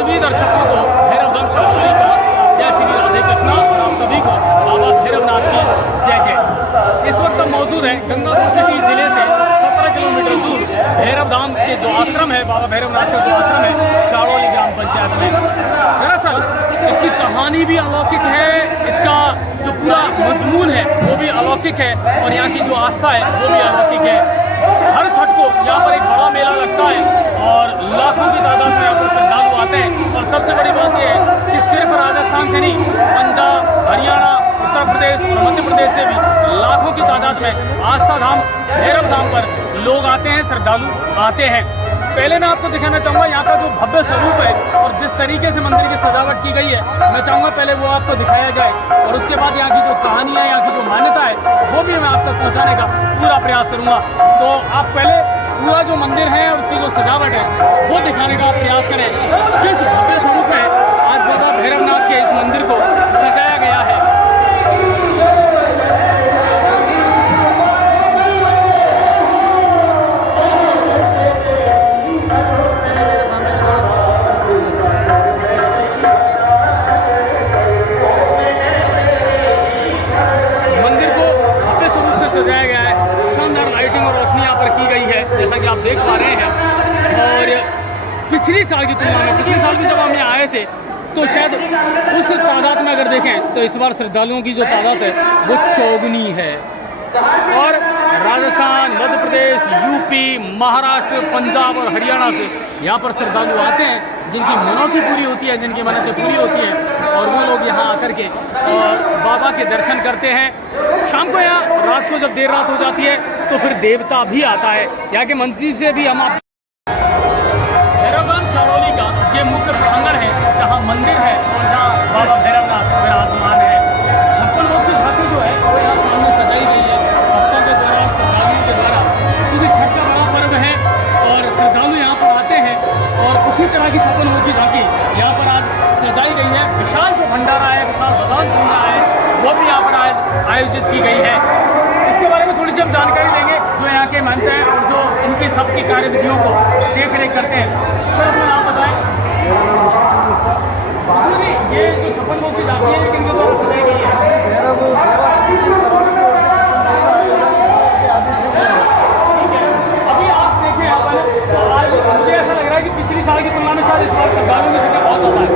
सभी दर्शकों को भैरवधाम शालोली का जय श्री राधे कृष्णा और आप सभी को बाबा भैरवनाथ की जय जय। इस वक्त हम मौजूद हैं गंगापुर सिटी जिले से 17 किलोमीटर दूर भैरवधाम के जो आश्रम है, बाबा भैरवनाथ का जो आश्रम है शालोली ग्राम पंचायत में। दरअसल इसकी कहानी भी अलौकिक है, इसका जो पूरा मजमून है वो भी अलौकिक है और यहाँ की जो आस्था है वो भी अलौकिक है। हर छठ को यहाँ पर एक बड़ा मेला लगता है और लाखों की तादाद में यहाँ पर श्रद्धालु आते हैं। और सबसे बड़ी बात यह है कि सिर्फ राजस्थान से नहीं, पंजाब, हरियाणा, उत्तर प्रदेश और मध्य प्रदेश से भी लाखों की तादाद में आस्था धाम भैरव धाम पर लोग आते हैं, श्रद्धालु आते हैं। पहले मैं आपको दिखाना चाहूँगा यहाँ का जो भव्य स्वरूप है और जिस तरीके से मंदिर की सजावट की गई है, मैं चाहूँगा पहले वो आपको दिखाया जाए और उसके बाद यहाँ की जो कहानी है, यहाँ की जो मान्यता है वो भी मैं आप तक पहुँचाने का पूरा प्रयास करूँगा। तो आप पहले पूरा जो मंदिर है और उसकी जो सजावट है वो दिखाने का प्रयास करें। किस भव्य स्वरूप में आज बाबा भैरवनाथ के इस मंदिर को सजाया गया है। सजाया गया है, शानदार लाइटिंग और रोशनी यहाँ पर की गई है जैसा कि आप देख पा रहे हैं। और पिछली साल की तुलना में, पिछले साल भी जब हम यहाँ आए थे तो शायद उस तादाद में अगर देखें तो इस बार श्रद्धालुओं की जो तादाद है वो चौगुनी है। और राजस्थान, मध्य प्रदेश, यूपी, महाराष्ट्र, पंजाब और हरियाणा से यहाँ पर श्रद्धालु आते हैं जिनकी मनौती पूरी होती है, जिनकी मन्नतें पूरी होती हैं और वो लोग यहाँ आकर के और बाबा के दर्शन करते हैं। शाम को यहाँ रात को जब देर रात हो जाती है तो फिर देवता भी आता है। यहाँ के मंदिर से भी हम भैरवधाम शालोली का ये मुख्य प्रांगण है जहाँ मंदिर है और जहाँ बाबा भैरवनाथ विराजमान है। 56 लोग की झांकी जो है वो यहाँ सामने सजाई गई है भक्तों के द्वारा, श्रद्धालुओं के द्वारा, क्योंकि छठ का बड़ा पर्व है और श्रद्धालु यहाँ पर आते हैं और उसी तरह की 56 लोग की झांकी यहाँ पर आज सजाई गई है। विशाल जो भंडारा है, विशाल भगवान संध्या है वो भी यहाँ पर आज आयोजित की गई है। इसके बारे में थोड़ी सी हम जानकारी लेंगे जो यहाँ के मानते हैं और जो इनकी सबकी कार्यविधियों को देख रेख करते हैं। सर अपना नाम बताएं। ये जो 56 लोग की झांकी है किनके द्वारा सजाई गई है? ठीक है, अभी आप देखें यहाँ पर आज मुझे ऐसा लग रहा है कि पिछली साल की तुलना में शायद इस बार श्रद्धालुओं की संख्या बहुत ज़्यादा है।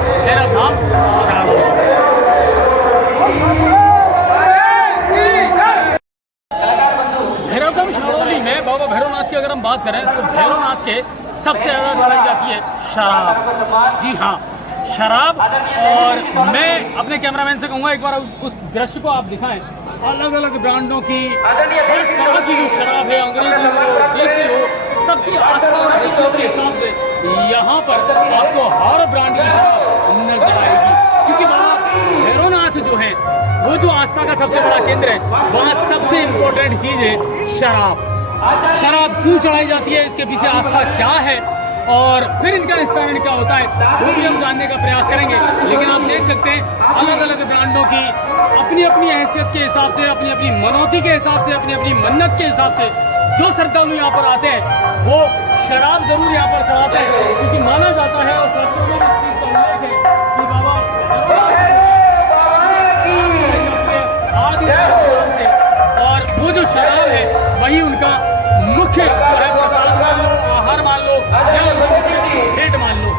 भैरव धाम शाहौली। भैरव धाम शाहौली में बाबा भैरवनाथ की अगर हम बात करें तो भैरवनाथ के सबसे ज़्यादा चलाई जाती है शराब। जी हाँ, शराब। और मैं अपने कैमरामैन से कहूँगा एक बार उस दृश्य को आप दिखाएं। अलग अलग ब्रांडों की हर तरह की जो शराब है, अंग्रेजी हो देसी हो, सबकी आस्था और हैसियत के हिसाब से यहाँ पर आपको हर ब्रांड की शराब नजर आएगी। क्योंकि बाबा भैरवनाथ जो है वो जो आस्था का सबसे बड़ा केंद्र है, वहाँ सबसे इम्पोर्टेंट चीज़ है शराब। शराब क्यों चढ़ाई जाती है, इसके पीछे आस्था क्या है और फिर इनका निस्तारण क्या होता है, वो भी हम जानने का प्रयास करेंगे। लेकिन आप देख सकते हैं अलग अलग ब्रांडों की अपनी अपनी हैसियत के हिसाब से, अपनी अपनी मनौती के हिसाब से, अपनी अपनी मन्नत के हिसाब से जो श्रद्धालु यहाँ पर आते हैं वो शराब जरूर यहाँ पर चढ़ाते हैं। क्योंकि माना जाता है और शास्त्रों में इस चीज़ का उल्लेख है कि बाबा आदि से, और वो जो शराब है वही उनका मुख्य जो है प्रसाद मान लो, आहार मान लो या भेंट मान लो।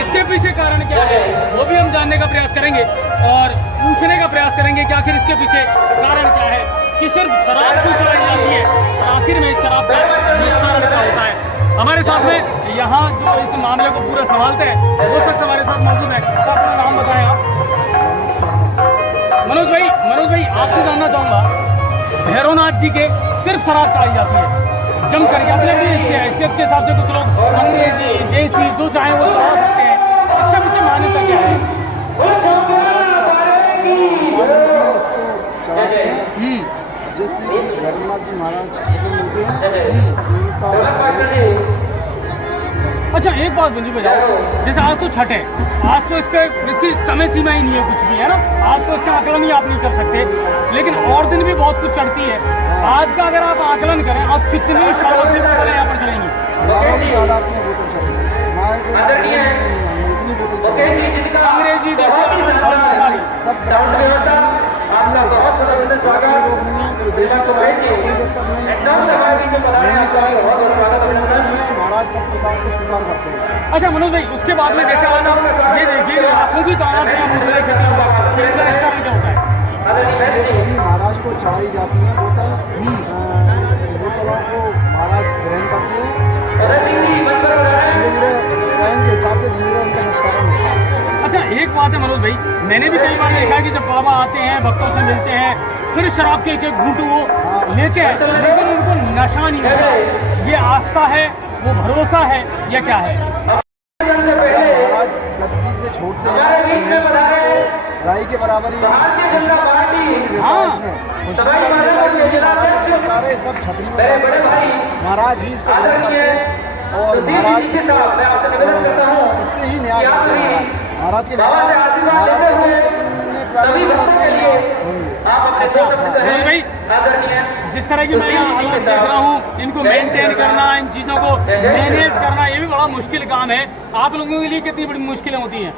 इसके पीछे कारण क्या है वो भी हम जानने का प्रयास करेंगे और पूछने का प्रयास करेंगे कि आखिर इसके पीछे कारण क्या है, कि सिर्फ शराब क्यों चलाई जाती है और आखिर में इस शराब का निस्तारण क्या होता है। हमारे साथ में यहाँ जो इस मामले को पूरा संभालते हैं वो शख्स हमारे साथ मौजूद है। सर अपना नाम बताएं आप। मनोज भाई आपसे जानना चाहूँगा, भैरवनाथ जी के सिर्फ शराब चढ़ाई जाती है जम करके, अपने अपनी हैसियत के हिसाब से कुछ लोग अंग्रेजी देसी जो चाहे वो चढ़ा सकते हैं, इसका पीछे मान्यता क्या है? जैसे भैरवनाथ जी महाराज पसंद होते हैं। अच्छा एक बात मुझे बताओ, जैसे आज तो छठ है, आज तो इसकी समय सीमा ही नहीं है कुछ भी, है ना, आज तो इसका आकलन ही आप नहीं कर सकते, लेकिन और दिन भी बहुत कुछ चढ़ती है। आज का अगर आप आकलन करें, आज कितनी शराब की बोतलें यहाँ पर चलेंगी? अंग्रेजी सब अच्छा मनोज भाई, उसके बाद में जैसे आज आप ये देखिए लाखों की तादाद में बोतलें क्या होता है? सभी महाराज को चढ़ाई जाती है बोतलों को महाराज ग्रहण करते हैं के हिसाब से उनका निस्तारण होता है। अच्छा एक बात है मनोज भाई, मैंने भी कई बार देखा है कि जब बाबा आते हैं, भक्तों से मिलते हैं, फिर शराब के एक घूंट वो लेते हैं, लेकिन उनको नशा नहीं होता। ये आस्था है, वो भरोसा है, या क्या है? महाराज गद्दी से छोड़ते हैं राई के बराबर ही सब छतरी में महाराज ही इसको और महाराज इससे ही न्याय महाराज के भाई जिस तरह की मैं यहाँ हालात देख रहा हूँ, इनको मेंटेन करना, इन चीज़ों को मैनेज करना, ये भी बड़ा मुश्किल काम है। आप लोगों के लिए कितनी बड़ी मुश्किलें होती हैं?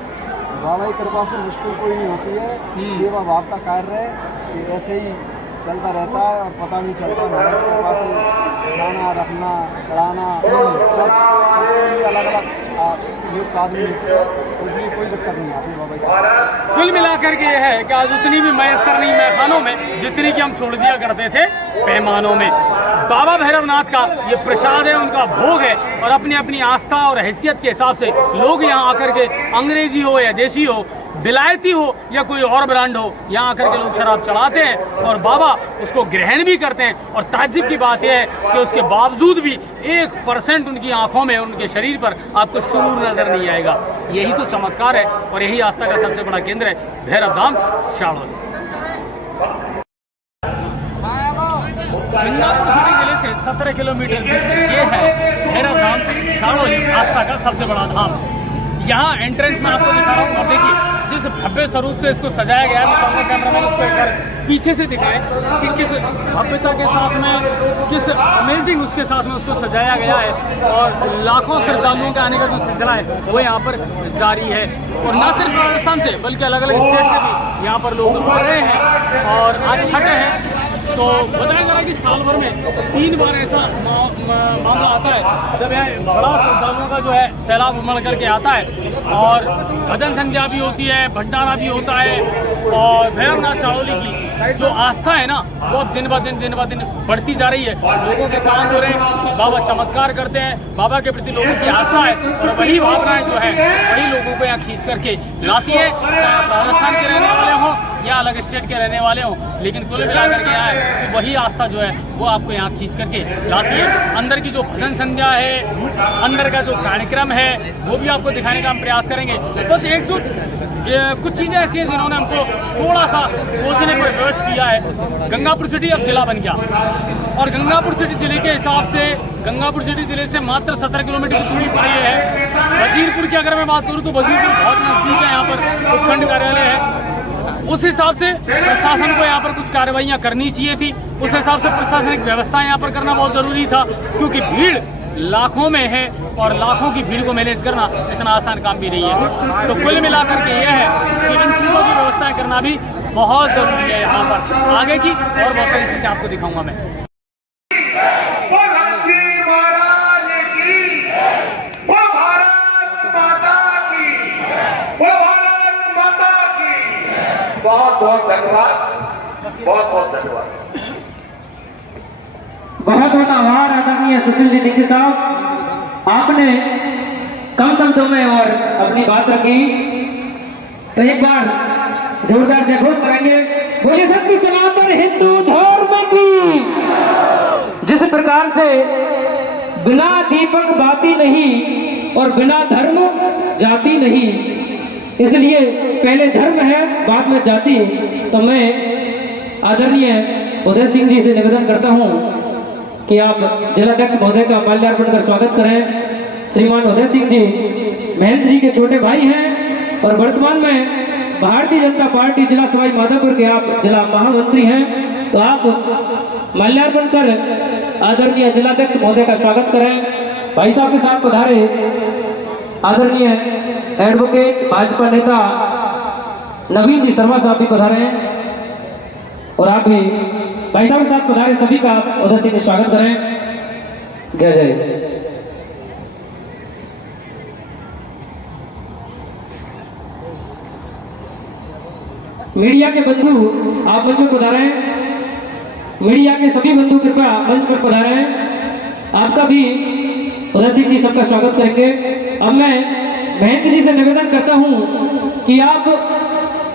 बाबा की कृपा से मुश्किल कोई नहीं होती है। सेवा भाव का कार्य है कि ऐसे ही चलता रहता है और पता नहीं चलता। महाराज की कृपा से खाना रखना चढ़ाना सब अलग अलग आदमी, उसमें कोई दिक्कत नहीं आती बाबा। कुल मिलाकर के ये है कि आज उतनी भी मैसर नहीं मैखानों में जितनी की हम छोड़ दिया करते थे पैमानों में। बाबा भैरवनाथ का ये प्रसाद है, उनका भोग है, और अपनी अपनी आस्था और हैसियत के हिसाब से लोग यहाँ आकर के अंग्रेजी हो या देसी हो, विलायती हो या कोई और ब्रांड हो, यहाँ आकर के लोग शराब चढ़ाते हैं और बाबा उसको ग्रहण भी करते हैं। और ताज्जुब की बात यह है कि उसके बावजूद भी 1% उनकी आंखों में, उनके शरीर पर आपको शुरूर नजर नहीं आएगा। यही तो चमत्कार है और यही आस्था का सबसे बड़ा केंद्र है भैरव धाम शाहौली। गंगापुर सिटी जिले से 17 किलोमीटर ये है भैरव धाम शाहौली, आस्था का सबसे बड़ा धाम। यहाँ एंट्रेंस में आपको दिखा रहा हूँ, आप देखिए जिस भव्य स्वरूप से इसको सजाया गया है। मैं चाहूँगा कैमरामैन उसको एक बार पीछे से दिखाए कि किस भव्यता के साथ में, किस अमेजिंग उसके साथ में उसको सजाया गया है। और लाखों श्रद्धालुओं के आने का जो सिलसिला है वो यहाँ पर जारी है। और न सिर्फ राजस्थान से बल्कि अलग अलग स्टेट से भी यहाँ पर लोग आ रहे हैं। और आज छठ है तो बताया जा रहा है कि साल भर में 3 बार ऐसा मामला आता है जब यह बड़ा श्रद्धालुओं का जो है सैलाब उमड़ करके आता है और भजन संध्या भी होती है, भंडारा भी होता है और भैरवनाथ शाओली की जो आस्था है ना वो दिन ब दिन बढ़ती जा रही है। लोगों के काम हो रहे हैं, बाबा चमत्कार करते हैं, बाबा के प्रति लोगों की आस्था है और वही भावनाएं जो है वही लोगों को यहाँ खींच करके लाती है, चाहे राजस्थान के रहने वाले हों या अलग स्टेट के रहने वाले हों, लेकिन कुल मिलाकर के यहाँ है कि वही आस्था जो है वो आपको यहाँ खींच करके लाती है। अंदर की जो भजन संध्या है, अंदर का जो कार्यक्रम है वो भी आपको दिखाने का हम प्रयास करेंगे। बस कुछ चीज़ें ऐसी हैं जिन्होंने हमको थोड़ा सा सोचने पर विवश किया है। गंगापुर सिटी अब जिला बन गया और गंगापुर सिटी जिले के हिसाब से गंगापुर सिटी जिले से मात्र 17 किलोमीटर की दूरी पर ये है। वजीरपुर की अगर मैं बात करूँ तो वजीरपुर बहुत नज़दीक है, यहाँ पर उपखंड कार्यालय है। उस हिसाब से प्रशासन को यहाँ पर कुछ कार्रवाइयाँ करनी चाहिए थी, उस हिसाब से प्रशासनिक व्यवस्था यहाँ पर करना बहुत ज़रूरी था, क्योंकि भीड़ लाखों में है और लाखों की भीड़ को मैनेज करना इतना आसान काम भी नहीं है। तो कुल मिलाकर के यह है कि इन चीज़ों की व्यवस्थाएं करना भी बहुत ज़रूरी है। यहाँ पर आगे की और बहुत सारी चीज़ें आपको दिखाऊंगा मैं। बहुत बहुत धन्यवाद, बहुत बहुत धन्यवाद, बहुत बहुत आभार आदरणीय सुशील जी दीक्षित साहब, आपने कम शब्दों में और अपनी बात रखी। तो एक बार जोरदार जयघोष करेंगे, बोलिए सत्य सनातन हिंदू धर्म की। जिस प्रकार से बिना दीपक बाती नहीं और बिना धर्म जाति नहीं, इसलिए पहले धर्म है बाद में जाति। तो मैं आदरणीय उदय सिंह जी से निवेदन करता हूं कि आप जिलाध्यक्ष महोदय का माल्यार्पण कर स्वागत करें। श्रीमान उदय सिंह जी महेंद्र जी के छोटे भाई हैं और वर्तमान में भारतीय जनता पार्टी जिला सवाई माधोपुर के आप जिला महामंत्री हैं। तो आप माल्यार्पण कर आदरणीय जिलाध्यक्ष महोदय का स्वागत करें। भाई साहब के साथ पधारे आदरणीय एडवोकेट भाजपा नेता नवीन जी शर्मा साहब भी पधारे हैं और आप भी भाई साहब के साथ पधारे सभी का उधर से स्वागत करें। जय जय। मीडिया के बंधु आप मंच पर पधारे हैं, मीडिया के सभी बंधु कृपया मंच पर पधारे हैं। आपका भी उदय सिंह जी सबका स्वागत करेंगे। अब मैं महेंद्र जी से निवेदन करता हूं कि आप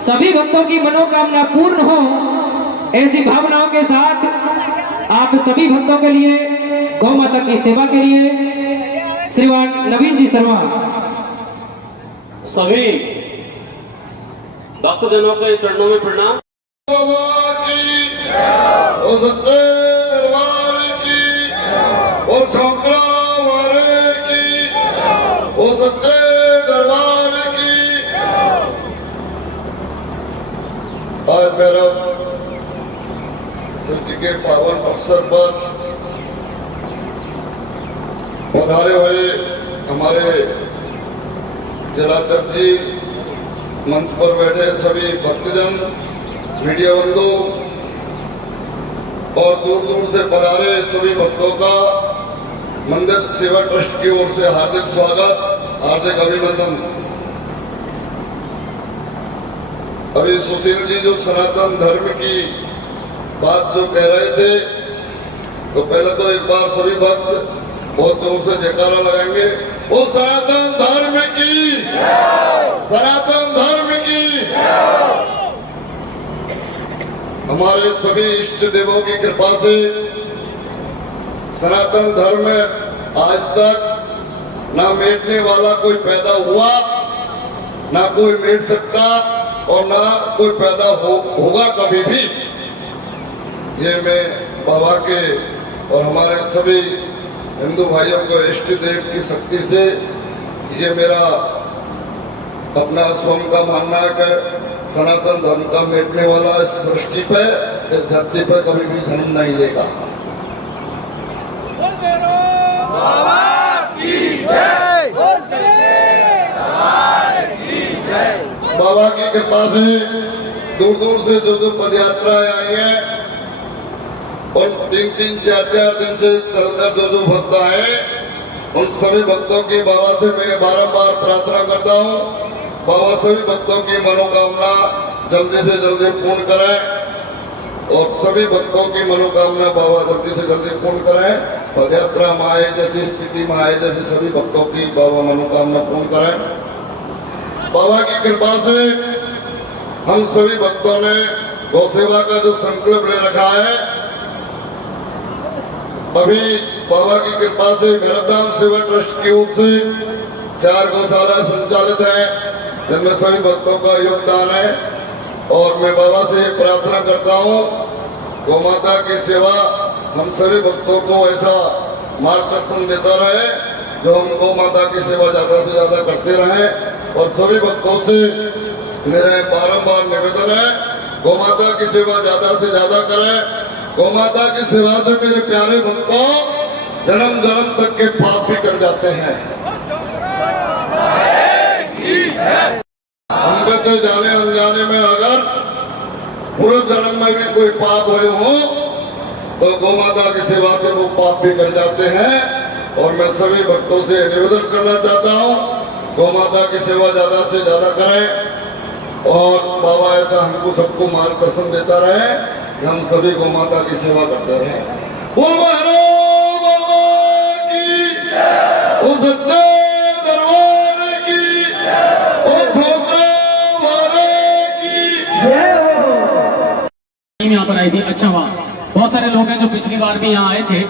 सभी भक्तों की मनोकामना पूर्ण हो, ऐसी भावनाओं के साथ आप सभी भक्तों के लिए गौ माता की सेवा के लिए श्रीमान नवीन जी शर्मा। सभी भक्तजनों के चरणों में प्रणाम। सत्य दरबार की, ओ छोकरा वारे की, ओ सत्य दरबार की। आज मेरा शिव जी के पावन अवसर पर पधारे हुए हमारे जिलाध्यक्ष जी, मंच पर बैठे सभी भक्तजन, मीडिया बंधु और दूर दूर से पधारे सभी भक्तों का मंदिर सेवा ट्रस्ट की ओर से हार्दिक स्वागत, हार्दिक अभिनंदन। अभी सुशील जी जो सनातन धर्म की बात जो कह रहे थे, तो पहले तो एक बार सभी भक्त बहुत जोर से जयकारा लगाएंगे, वो सनातन धर्म की, सनातन धर्म की। हमारे सभी इष्ट देवों की कृपा से सनातन धर्म में आज तक ना मिटने वाला कोई पैदा हुआ, ना कोई मिट सकता और ना कोई पैदा होगा कभी भी। ये मैं बाबा के और हमारे सभी हिंदू भाइयों को इष्ट देव की शक्ति से, ये मेरा अपना स्वयं का मानना है कि सनातन धर्म का मिटने वाला इस सृष्टि पे, इस धरती पर कभी भी जन्म नहीं लेगा। बाबा की कृपा से दूर दूर से जो पदयात्राएं आई हैं, उन 3-3, 4-4 दिन से चलकर जो भक्त है उन सभी भक्तों की बाबा से मैं बारंबार प्रार्थना करता हूँ, बाबा सभी भक्तों की मनोकामना जल्दी से जल्दी पूर्ण करें और सभी भक्तों की मनोकामना बाबा जल्दी से जल्दी पूर्ण करें। पदयात्रा में आए जैसी स्थिति में आए जैसे सभी भक्तों की बाबा मनोकामना पूर्ण करें। बाबा की कृपा से हम सभी भक्तों ने गौ सेवा का जो संकल्प ले रखा है, अभी बाबा की कृपा से भैरवधाम सेवा ट्रस्ट की ओर से 4 गौशाला संचालित है जिनमें सभी भक्तों का योगदान है। और मैं बाबा से प्रार्थना करता हूँ, गौ माता की सेवा हम सभी भक्तों को ऐसा मार्गदर्शन देता रहे जो हम गौ माता की सेवा ज्यादा से ज्यादा करते रहें। और सभी भक्तों से मेरा बारंबार निवेदन है, गौ माता की सेवा ज्यादा से ज्यादा करें। गौ माता की सेवा से मेरे प्यारे भक्तों जन्म जन्म तक के पाप भी कट जाते हैं। हम कहते जाने अनजाने में अगर पूरे जन्म में भी कोई पाप हुए हो तो गौ माता की सेवा से वो पाप भी कट जाते हैं। और मैं सभी भक्तों से निवेदन करना चाहता हूँ, गौ माता की सेवा ज्यादा से ज्यादा करें और बाबा ऐसा हमको सबको मार्गदर्शन देता रहे कि हम सभी गौ माता की सेवा करते रहे। बोल बाबा की, वो सच्चे दरबार की, वो छोकरा वाले की। यहाँ पर आई थी। अच्छा, वहाँ बहुत सारे लोग हैं जो पिछली बार भी यहाँ आए थे।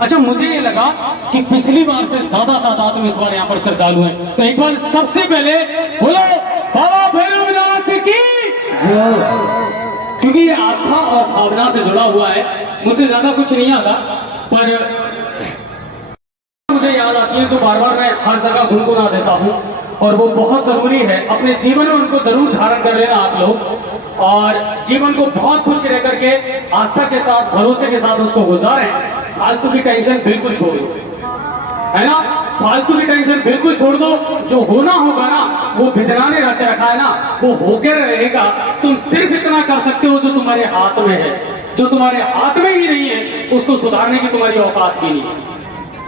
अच्छा, मुझे ये लगा कि पिछली बार से ज्यादा तादाद में इस बार यहाँ पर श्रद्धालु हैं। तो एक बार सबसे पहले बोलो बाबा भैरवनाथ की, क्योंकि ये आस्था और भावना से जुड़ा हुआ है। मुझसे ज्यादा कुछ नहीं आता, पर मुझे याद आती है जो बार बार मैं हर जगह गुनगुना देता हूँ और वो बहुत जरूरी है। अपने जीवन में उनको जरूर धारण कर लेना आप लोग और जीवन को बहुत खुश रह करके आस्था के साथ, भरोसे के साथ उसको गुजारें। फालतू की टेंशन बिल्कुल छोड़ दो, है ना, फालतू की टेंशन बिल्कुल छोड़ दो। जो होना होगा ना वो भिदरा ने रचा रखा है ना, वो होकर रहेगा। तुम सिर्फ इतना कर सकते हो जो तुम्हारे हाथ में है। जो तुम्हारे हाथ में ही नहीं है उसको सुधारने की तुम्हारी औकात भी नहीं है।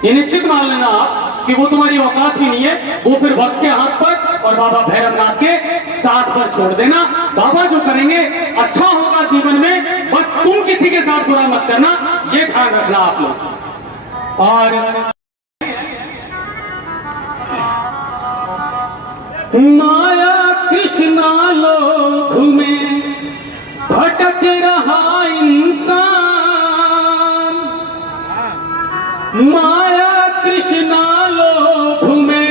ये निश्चित मान लेना आप कि वो तुम्हारी औकात भी नहीं है, वो फिर वक्त के हाथ पर और बाबा भैरवनाथ के साथ पर छोड़ देना। बाबा जो करेंगे अच्छा होगा जीवन में, बस तुम किसी के साथ बुरा मत करना, ये ध्यान रखना आप लोग। और माया कृष्णा लोक में भटक रहा इंसान, माया कृष्णा लोक में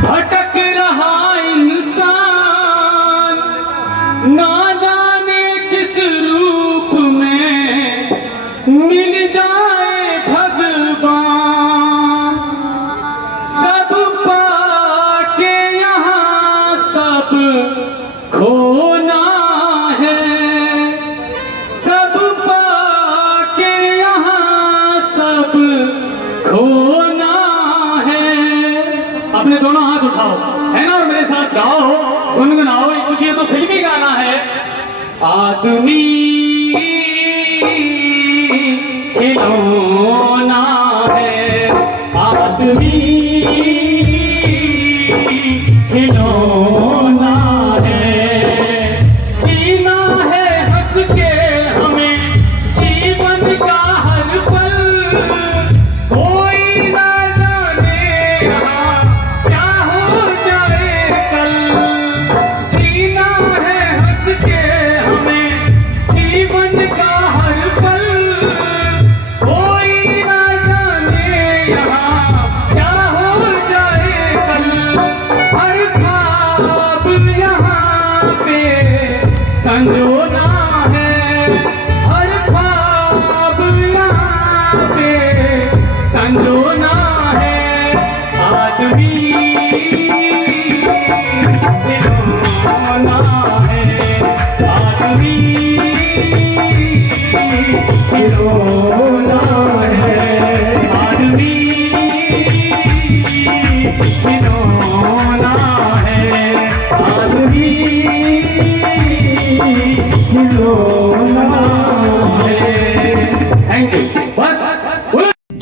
भटक रहा इंसान, ना जाने किस रूप में मिल जाए भगवान। सब पाके यहाँ सब खोना है, सब पाके यहाँ सब खोना है। अपने दोनों हाथ उठाओ, है ना, और मेरे साथ गाओ, गुनगुनाओ, क्योंकि ये तो फिल्मी गाना है। आदमी खिलौना है, आदमी खिलौना है। जीना है हंस के हमें जीवन का हर पल, कोई ना जाने यहाँ क्या हो जाए कल। जीना है हंस के हमें जीवन का हर पल, कोई ना जाने यहाँ क्या हो जाए कल। हर ख्वाब यहाँ पे संजोना है, हर ख्वाब यहाँ पे संजोना है। आदमी खिलौना है, आदमी खिलौना है, आदमी खिलौना है, आदमी खिलौना है। Thank you.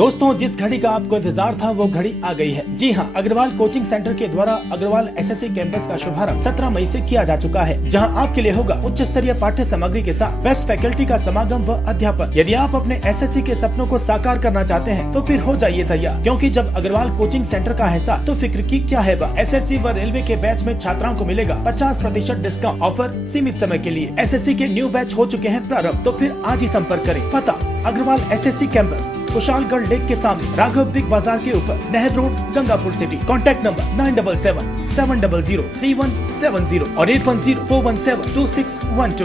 दोस्तों, जिस घड़ी का आपको इंतजार था वो घड़ी आ गई है। जी हाँ, अग्रवाल कोचिंग सेंटर के द्वारा अग्रवाल एसएससी कैंपस का शुभारंभ 17 मई से किया जा चुका है, जहां आपके लिए होगा उच्च स्तरीय पाठ्य सामग्री के साथ बेस्ट फैकल्टी का समागम व अध्यापन। यदि आप अपने एसएससी के सपनों को साकार करना चाहते हैं तो फिर हो जाइए तैयार, क्योंकि जब अग्रवाल कोचिंग सेंटर का है साथ तो फिक्र की क्या है बात। एसएससी व रेलवे के बैच में छात्राओं को मिलेगा 50% डिस्काउंट। ऑफर सीमित समय के लिए। एसएससी के न्यू बैच हो चुके हैं प्रारंभ, तो फिर आज ही संपर्क करें। पता Agarwal SSC campus, Kushalgarh lake के सामने, राघव बिग बाजार के ऊपर, नहर road, Gangapur city. Contact number 9777003170 और 8104172612।